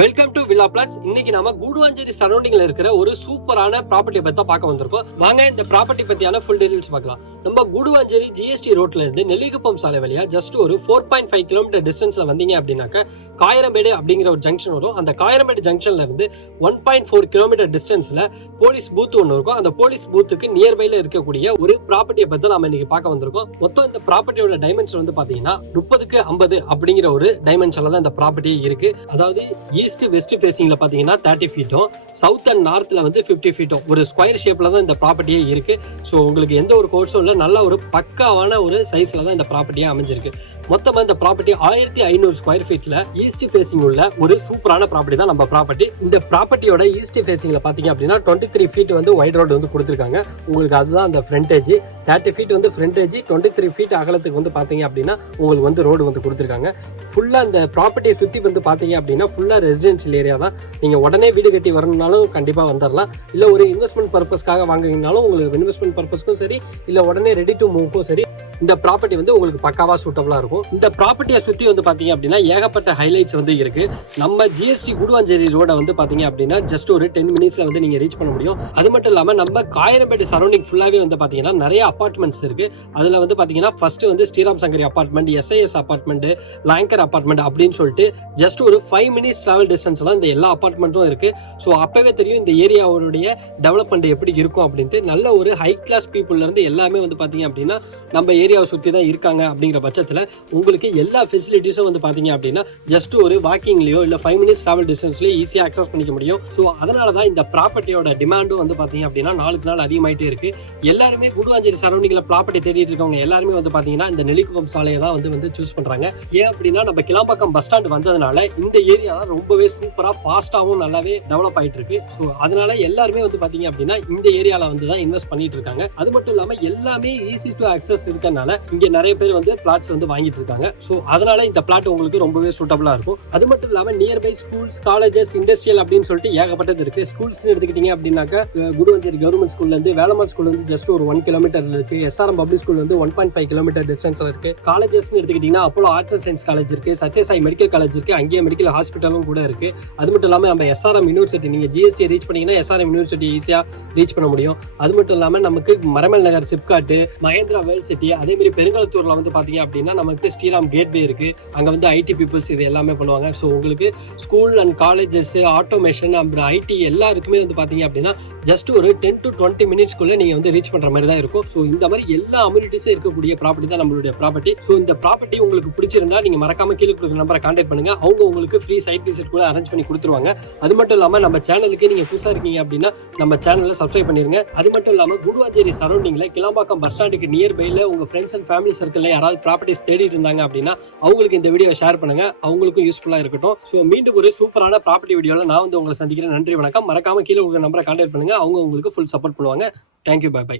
Welcome to villa plots. இன்னைக்கு நாம கூடுவாஞ்சேரி சரௌண்டிங்ல இருக்கிற ஒரு சூப்பரான ப்ராப்பர்ட்டியை பத்தி தான் பார்க்க வந்திருக்கோம். வாங்க இந்த ப்ராப்பர்ட்டி பத்தியான ஃபுல் டீடைல்ஸ் பார்க்கலாம். நம்ம கூடுவாஞ்சேரி ஜிஎஸ்டி ரோட்ல இருந்து நெல்லிக்குப்பம் சாலை வழியா ஜஸ்ட் ஒரு 4.5 கிலோமீட்டர் டிஸ்டன்ஸ்ல வந்தீங்க அப்படின்னாக்க காயரம்பேடு அப்படிங்கிற ஒரு ஜங்ஷன் வரும். அந்த காயரம்பேடு ஜங்ஷன்ல இருந்து 1.4 கிலோமீட்டர் டிஸ்டன்ஸ்ல போலீஸ் பூத் ஒன்று இருக்கும். அந்த போலீஸ் பூத்துக்கு நியர்பைல இருக்கக்கூடிய ஒரு ப்ராப்பர்ட்டியை பத்தி நாம இன்னைக்கு பார்க்க வந்திருக்கோம். மொத்தம் இந்த ப்ராப்பர்ட்டியோட டைமென்ஷன் வந்து பாத்தீங்கன்னா 30க்கு 50 அப்படிங்கிற ஒரு டைமென்ஷன்ல தான் இந்த ப்ராப்பர்ட்டி இருக்கு. அதாவது ஈஸ்ட் வெஸ்ட் ஃபேசிங்ல பாத்தீங்கன்னா 30 ஃபீட்டும் சவுத் அண்ட் நார்த்ல வந்து 50 ஃபீட்டும் ஒரு ஸ்கொயர் ஷேப்ல தான் இந்த ப்ராப்பர்ட்டியே இருக்கு. ஸோ உங்களுக்கு எந்த ஒரு கோர்ஸும் இல்லை, நல்ல ஒரு பக்காவான ஒரு சைஸ்ல தான் இந்த ப்ராப்பர்ட்டியே அமைஞ்சிருக்கு. மொத்தமா இந்த ப்ராப்பர்ட்டி 1500 ஸ்கொயர் ஃபீட்ல ஈஸ்ட் ஃபேசிங் உள்ள ஒரு சூப்பரான ப்ராப்பர்ட்டி தான் நம்ம ப்ராப்பர்ட்டி. இந்த ப்ராப்பர்ட்டியோட ஈஸ்ட் ஃபேசிங்ல பாத்தீங்க அப்படின்னா 23 ஃபீட் வந்து வைட் ரோடு வந்து கொடுத்துருக்காங்க. உங்களுக்கு அதுதான் அந்த ஃப்ரண்டேஜ். 30 ஃபீட் வந்து ஃப்ரண்டேஜ், 23 ஃபீட் அகலத்துக்கு வந்து பாத்தீங்க அப்படின்னா உங்களுக்கு வந்து ரோடு வந்து கொடுத்துருக்காங்க. ஃபுல்லா இந்த ப்ராப்பர்ட்டியை சுத்தி வந்து பாத்தீங்க அப்படின்னா ஃபுல்லா ரெசிடென்ஷியல் ஏரியா தான். நீங்க உடனே வீடு கட்டி வரணும்னாலும் கண்டிப்பா வந்துடலாம். இல்ல ஒரு இன்வெஸ்ட்மெண்ட் பர்பஸ்க்காக வாங்குறீங்கனாலும் உங்களுக்கு இன்வெஸ்ட்மெண்ட் பர்பஸ்க்கும் சரி, இல்ல உடனே ரெடி டு மூவ்க்கும் சரி, இந்த ப்ராப்பர்ட்டி வந்து உங்களுக்கு பக்காவா சூட்டபிளா இருக்கும். இந்த ப்ராப்பர்ட்டியை சுத்தி வந்து பாத்தீங்க அப்படின்னா ஏகப்பட்ட ஹைலைட்ஸ் வந்து இருக்கு. நம்ம ஜிஎஸ்டி கூடுவாஞ்சேரி ரோட வந்து பாத்தீங்க அப்படின்னா ஜஸ்ட் ஒரு 10 மினிட்ஸ்ல வந்து நீங்க ரீச் பண்ண முடியும். அது மட்டும் இல்லாம நம்ம காயரம்பேடு சரௌண்டிங் ஃபுல்லாவே வந்து பாத்தீங்கன்னா நிறைய அபார்ட்மெண்ட்ஸ் இருக்கு. அதுல வந்து பாத்தீங்கன்னா ஃபர்ஸ்ட் வந்து Sriram Shankari apartment, SIS apartment, Lancor apartment அப்படின்னு சொல்லிட்டு ஜஸ்ட் ஒரு 5 மினிட்ஸ் டிராவல் டிஸ்டன்ஸ்ல இந்த எல்லா அபார்ட்மெண்ட்டும் இருக்கு. ஸோ அப்பவே தெரியும் இந்த ஏரியாவுடைய டெவலப்மெண்ட் எப்படி இருக்கும் அப்படின்ட்டு. நல்ல ஒரு ஹை கிளாஸ் பீப்புள்ல இருந்து எல்லாமே வந்து பாத்தீங்க அப்படின்னா நம்ம ஏரியாவை சுற்றி தான் இருக்காங்க. அப்படிங்கிற பட்சத்தில் உங்களுக்கு எல்லா ஃபெசிலிட்டிஸும் வந்து பார்த்தீங்க அப்படின்னா ஜஸ்ட் ஒரு வாக்கிங்லேயோ இல்லை 5 மினிட்ஸ் டிராவல் டிஸ்டன்ஸ்லேயே ஈஸியாக அக்சஸ் பண்ணிக்க முடியும். ஸோ அதனால தான் இந்த ப்ராப்பர்ட்டியோட டிமாண்டும் வந்து பார்த்தீங்க அப்படின்னா நாளுக்கு நாள் அதிகமாயிட்டே இருக்கு. எல்லாருமே கூடுவாஞ்சேரி சரௌண்டிங்கில் ப்ராப்பர்ட்டி தேடிட்டு இருக்கவங்க எல்லாருமே வந்து பார்த்தீங்கன்னா இந்த நெல்லிக்குப்பம் சாலையை தான் வந்து சூஸ் பண்ணுறாங்க. ஏன் அப்படின்னா நம்ம கிளாம்பாக்கம் பஸ் ஸ்டாண்ட் வந்ததுனால இந்த ஏரியா தான் ரொம்பவே சூப்பராக ஃபாஸ்ட்டாகவும் நல்லாவே டெவலப் ஆகிட்டு இருக்கு. ஸோ அதனால எல்லாருமே வந்து பார்த்தீங்க அப்படின்னா இந்த ஏரியாவில் வந்து தான் இன்வெஸ்ட் பண்ணிட்டு இருக்காங்க. அது மட்டும் இல்லாமல் எல்லாமே ஈஸி டு அக்சஸ் இருக்கனால இங்க நிறைய பேர் வந்து பிளாட்ஸ் வந்து வாங்கிட்டு இருக்காங்க. சோ அதனால இந்த பிளாட் உங்களுக்கு ரொம்பவே சூட்டபிளா இருக்கும். அது மட்டும் இல்லாம நியர்பை ஸ்கூல்ஸ், காலேஜஸ், இண்டஸ்ட்ரியல் அப்படின்னு சொல்லிட்டு ஏகப்பட்டது இருக்கு. ஸ்கூல்ஸ் எடுத்துக்கிட்டீங்க அப்படின்னாக்க கூடுவாஞ்சேரி கவர்மெண்ட் ஸ்கூல்ல இருந்து வேலம்மாள் ஸ்கூல் வந்து ஜஸ்ட் ஒரு 1 கிலோமீட்டர் இருக்கு. எஸ்ஆர்எம் பப்ளிக் ஸ்கூல் வந்து 1.5 கிலோமீட்டர் டிஸ்டன்ஸ்ல இருக்கு. காலேஜஸ் எடுத்துக்கிட்டீங்கன்னா Apollo arts and science college இருக்கு, சத்யசாய் மெடிக்கல் காலேஜ் இருக்கு, அங்கேயே மெடிக்கல் ஹாஸ்பிட்டலும் கூட இருக்கு. அது மட்டும் இல்லாம நம்ம எஸ்ஆர்எம் யூனிவர்சிட்டி, நீங்க ஜிஎஸ்டி ரீச் பண்ணீங்கன்னா எஸ்ஆர்எம் யூனிவர்சிட்டி ஈஸியா ரீச் பண்ண முடியும். அது மட்டும் இல்லாம நமக்கு மரமல் நகர் சிப்காட், மகேந்திரா வேர்ல்ட் சிட்டி, அதே மாதிரி பெருங்கலத்தூர்ல வந்து பாத்தீங்க அப்படின்னா நமக்கு ஸ்ரீராம் கேட்வே இருக்கு. அங்க வந்து ஐடி பீப்புள்ஸ் இது எல்லாமே பண்ணுவாங்க. ஸோ உங்களுக்கு ஸ்கூல் அண்ட் காலேஜஸ், ஆட்டோமேஷன், அப்புறம் ஐடி எல்லாருக்குமே வந்து பாத்தீங்க அப்படின்னா ஜஸ்ட் ஒரு 10 to 20 மினிட்ஸ்க்குள்ள நீங்க வந்து ரீச் பண்ற மாதிரி தான் இருக்கும். ஸோ இந்த மாதிரி எல்லா அம்யூனிட்டிஸும் இருக்கக்கூடிய ப்ராப்பர்ட்டி தான் நம்மளுடைய ப்ராப்பர்ட்டி. ஸோ இந்த ப்ராப்பர்ட்டி உங்களுக்கு பிடிச்சிருந்தா நீங்க மறக்காம கீழே கொடுக்குற நம்பரை கான்டாக்ட் பண்ணுங்க. அவங்க உங்களுக்கு ஃப்ரீ சைட் விசிட் கூட அரேஞ்ச் பண்ணி கொடுத்துருவாங்க. அது மட்டும் இல்லாம நம்ம சேனலுக்கு நீங்க புதுசா இருக்கீங்க அப்படின்னா நம்ம சேனலை சப்ஸ்கிரைப் பண்ணிருங்க. அது மட்டும் இல்லாம கூடுவாஞ்சேரி சரௌண்டிங்ல கிளாம்பாக்கம் பஸ் ஸ்டாண்டுக்கு நியர்பைல உங்க ஃப்ரெண்ட்ஸ் அண்ட் ஃபேமிலி சர்க்கிள்ல யாராவது ப்ராப்பர்ட்டிஸ் தேடிட்டு இருந்தாங்க அப்படின்னா அவங்களுக்கு இந்த வீடியோ ஷேர் பண்ணுங்க. அவங்களுக்கும் யூஸ்ஃபுல்லா இருக்கட்டும். ஸோ மீண்டும் ஒரு சூப்பரான ப்ராப்பர்ட்டி வீடியோல நான் வந்து உங்களை சந்திக்கிறேன். நன்றி, வணக்கம். மறக்காம கீழே உங்க நம்பரை கான்டாக்ட் பண்ணுங்க. அவங்க உங்களுக்கு ஃபுல் சப்போர்ட் பண்ணுவாங்க. Thank you, bye by.